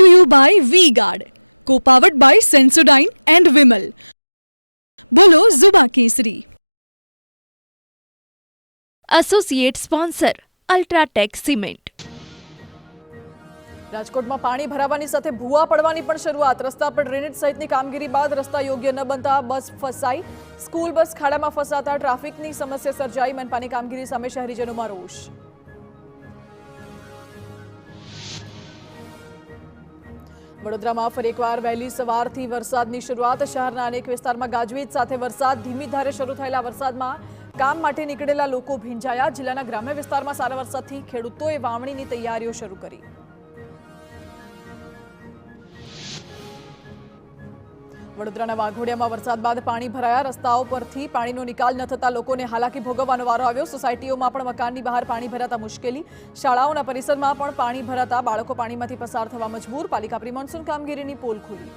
Brought to you by Vega, powered by Sensodyne and Vinyl. Grow Zabarknessly. Associate sponsor UltraTech cement. રાજકોટમાં પાણી ભરાવાની સાથે ભૂવા પડવાની પણ શરૂઆત. રસ્તા પર ડ્રેનેજ સહિતની કામગીરી બાદ રસ્તા યોગ્ય ન બનતા બસ ફસાઈ. સ્કૂલ બસ ખાડામાં ફસાતા ટ્રાફિકની સમસ્યા સર્જાઈ. મનપાની કામગીરી સામે શહેરીજનોમાં રોષ. વડોદરામાં ફરી એકવાર વહેલી સવારથી વરસાદની શરૂઆત. શહેરના અનેક વિસ્તારમાં ગાજવીજ સાથે વરસાદ. ધીમી ધારે શરૂ થયેલા વરસાદમાં કામ માટે નીકળેલા લોકો ભીંજાયા. જિલ્લાના ગ્રામ્ય વિસ્તારમાં સારા વરસાદથી ખેડૂતોએ વાવણીની તૈયારીઓ શરૂ કરી. વડોદરાના વાઘોડિયામાં વરસાદ બાદ પાણી ભરાયા. રસ્તાઓ પરથી પાણીનો નિકાલ ન થતા લોકોને હાલાકી ભોગવવાનો વારો આવ્યો. સોસાયટીઓમાં પણ મકાનની બહાર પાણી ભરાતા મુશ્કેલી. શાળાઓના પરિસરમાં પણ પાણી ભરાતા બાળકો પાણીમાંથી પસાર થવા મજબૂર. પાલિકા પ્રી મોન્સૂન કામગીરીની પોલ ખુલી.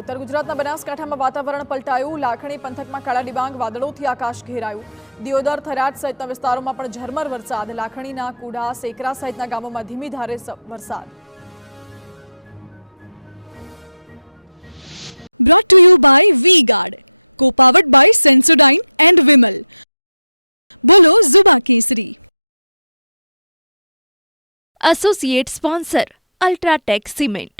ઉત્તર ગુજરાતના બનાસકાંઠામાં વાતાવરણ પલટાયું. લાખણી પંથકમાં કાળા ડિબાંગ વાદળોથી આકાશ ઘેરાયું. દિયોદર, થરાદ સહિતના વિસ્તારોમાં પણ ઝરમર વરસાદ. લાખણીના કુડા, સેકરા સહિતના ગામોમાં ધીમી ધારે વરસાદ. Brought to you by Vega, powered by Sensodyne and Vinyl. Grow Zabarknessly. Associate sponsor UltraTech cement.